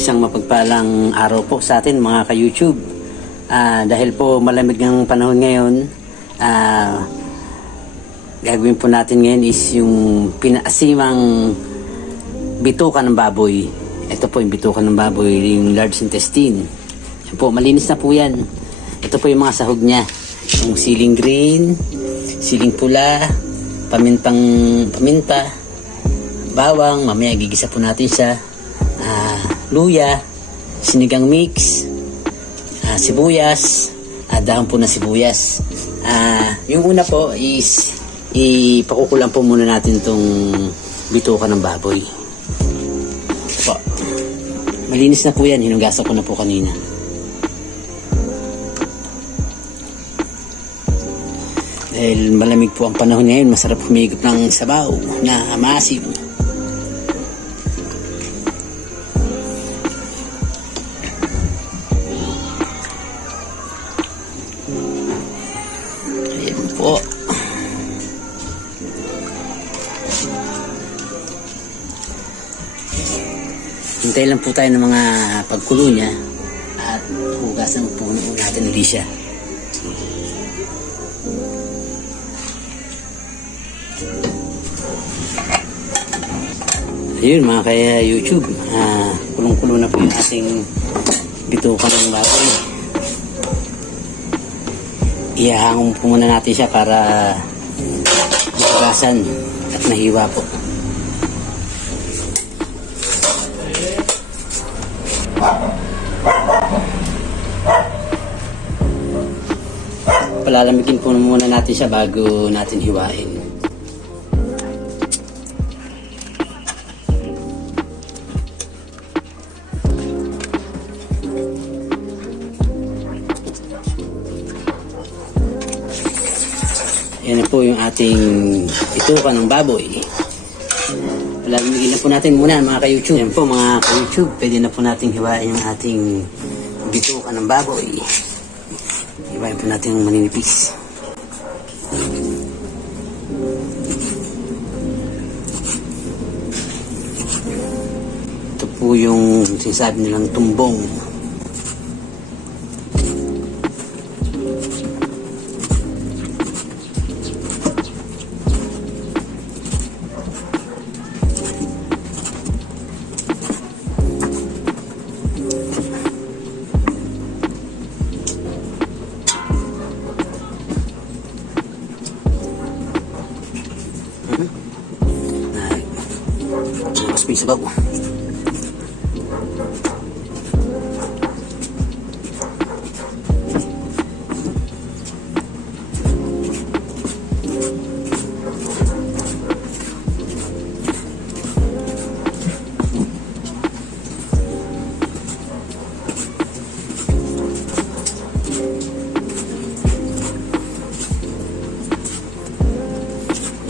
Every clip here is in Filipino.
Isang mapagpalang araw po sa atin mga ka-YouTube. Dahil po malamig ng panahon ngayon, gagawin po natin ngayon is yung pinaasimang bituka ng baboy. Ito po yung bituka ng baboy, yung large intestine. Yan po, malinis na po yan. Ito po yung mga sahog niya. Yung siling green, siling pula, paminta, bawang, mamaya gigisa po natin siya. Luya, sinigang mix, sibuyas, dahon po ng sibuyas. Yung una po is ipakukulang po muna natin itong bituka ng baboy. Po. Malinis na po yan, hinugasan ko na po kanina. Dahil malamig po ang panahon ngayon, masarap humigop ng sabaw na maasim. Po. Hintay lang po tayo ng mga pagkulo niya at hugasan po natin ulit siya. Ayun mga kaya YouTube, kulong-kulo na po yung ating bituka ng baboy. Ihahangong po muna natin siya para hugasan at nahiwa po. Palalamigin po muna natin siya bago natin hiwain. Yan po yung ating bituka ng baboy. Palamigin na po natin muna mga ka-YouTube. Yan po mga ka-YouTube, pwede na po natin hiwain yung ating bituka ng baboy. Hiwain po natin yung maninipis. Ito po yung sinasabi nilang tumbong. Mas may sabaw.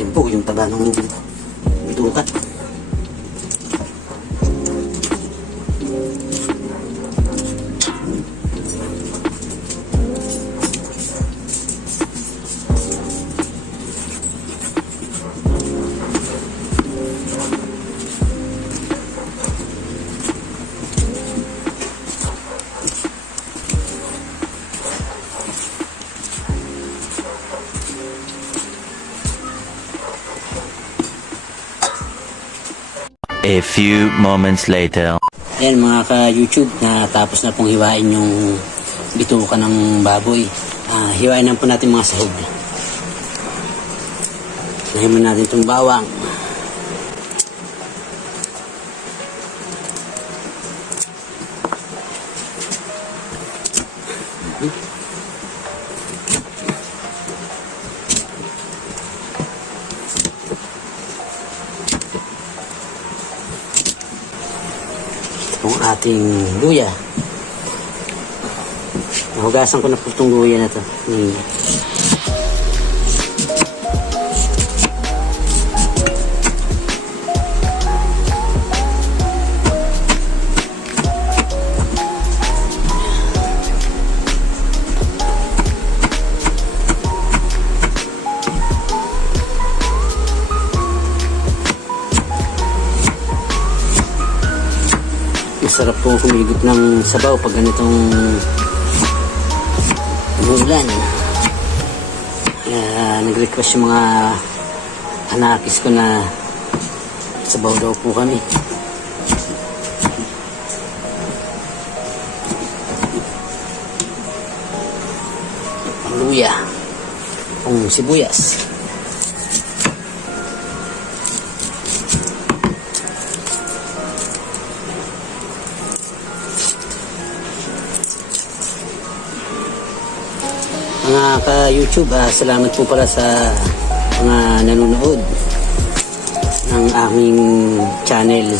Yan po yung taba ng bituka. A few moments later. Ayan mga ka-YouTube, na tapos na pong hiwain yung bituka ng baboy. Hiwain na po natin mga sahog. Hiwain mo natin itong bawang. Itong ating luya. Nahugasan ko na po itong luya na ito. Masarap po humigop ng sabaw pag ganitong umulan. Nag-request yung mga anakis ko na sabaw daw po kami. Luya, pang sibuyas. Mga ka-YouTube, salamat po pala sa mga nanonood ng aming channel.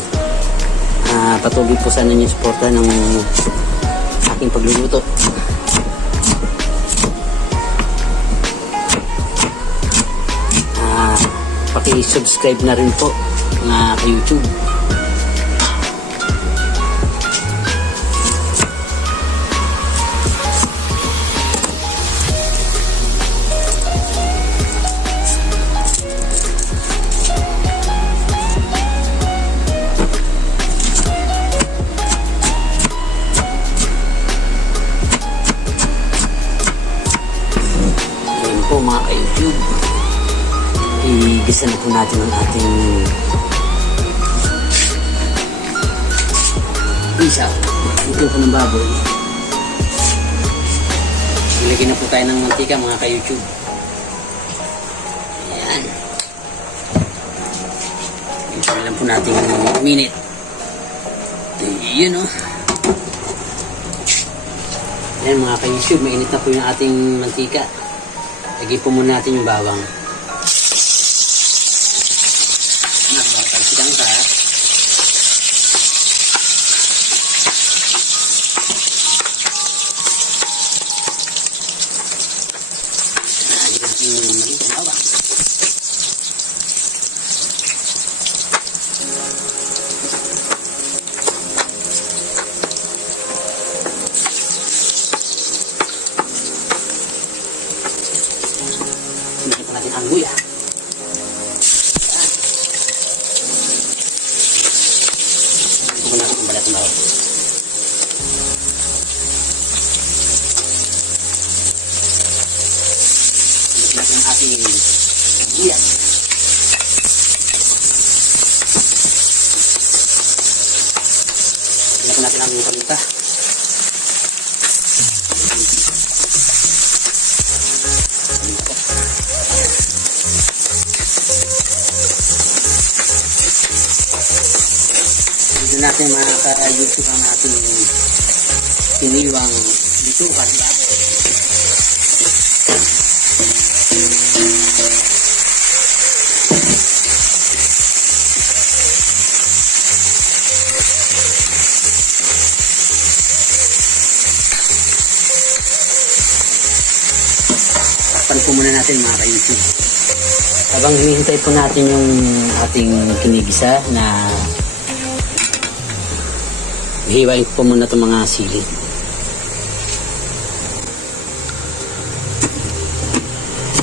Patuloy po sana niyo suporta ng aking pagluluto. Paki-subscribe na rin po mga ka-YouTube. Ayan po mga ka-YouTube. Igisa na po natin ang ating isaw. Ito po ng baboy. Ilagay na po tayo ng mantika mga ka-YouTube. Ayan. Hintayin lang po natin ng minute. Ayan o. Ayan mga ka-YouTube, mainit na po yung ating mantika. Lagay po muna natin yung bawang. Nakapagsigang ka. Nakita natin ang luya. Muna ang balat ng bawang. Natin ang ating luya. Natin natin ang paminta. Dito natin mga ka-YouTube ang ating piniwang bitukan baboy. Takpan po muna natin mga ka-YouTube. Habang hinihintay po natin yung ating kinigisa na hiwain ko po muna itong mga sili.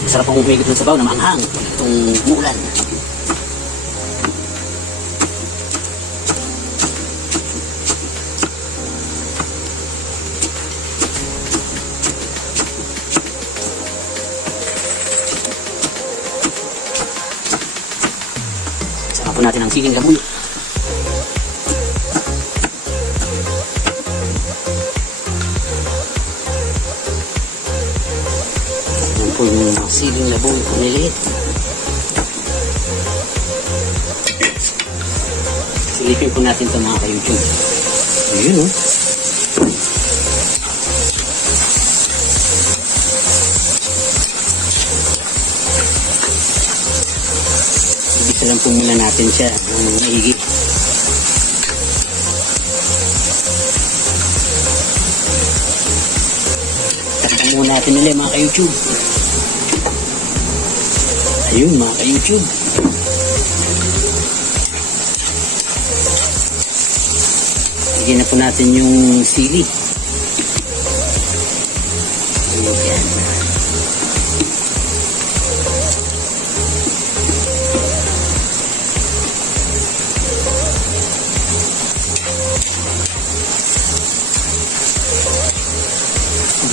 Sarap akong humigit ng sabaw na maanghang itong umulan. Sama po natin ang siling labuyo. Po yung siling labuyo po niliit. Silipin po natin ito mga ka-YouTube. Ayun o. Ibig lang po muna natin siya ng maigi. Takpan muna natin nila mga ka-YouTube. Ayun mga ka-YouTube. Lagyan na po natin yung sili. Ayan.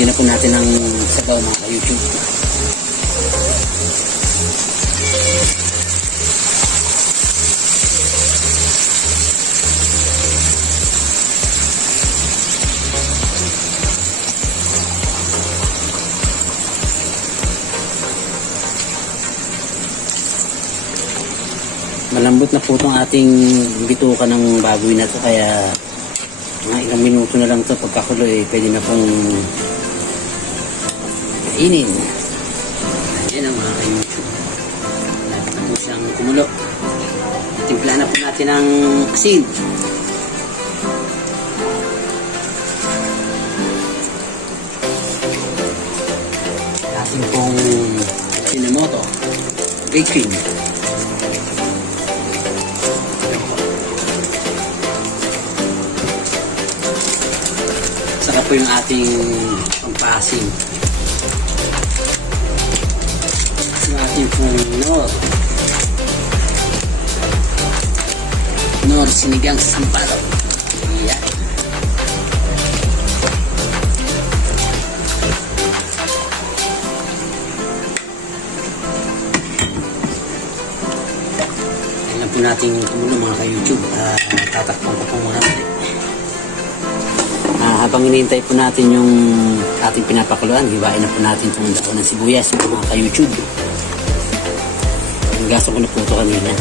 Lagyan na po natin ng sabaw mga ka-YouTube. Malambot na po itong ating bituka ng baboy na to, kaya mga ilang minuto na lang to pagkakulo pwede na pong kainin. Ayan ang mga ka-YouTube. Lapit na po siyang kumulo. Timpla na po natin ang asin. Asin pong Sinamoto baking. Saka po yung ating pampasin. Yung ating pong Nor sinigang sa sampalok. Yan. Ayan po natin kumulo mga ka-YouTube. Tatakpan ko po muna. Habang inintay po natin yung ating pinapakuluan, hiwain na po natin itong dahon ng sibuyas mga ka-YouTube. Gasto ko na po ito kanina.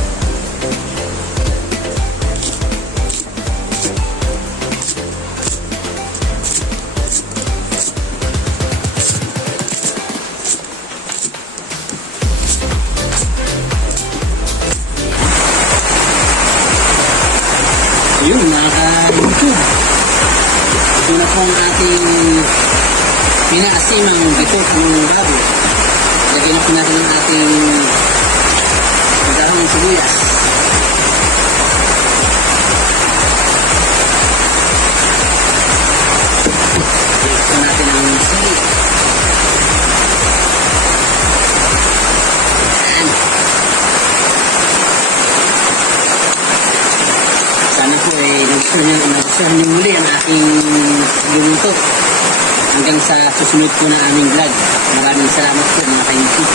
Ayun mga ka-YouTube. Ito na po ang ating pinaasimang bitok ng baboy. Lagyan na po natin ang ating dahon ng sibuyas. Lagyan po natin ang sili. Ayan. Sana po nagustuhan niyo muli ang aking luluto. Hanggang sa susunod po na aming vlog. Maraming salamat po mga ka-YouTube.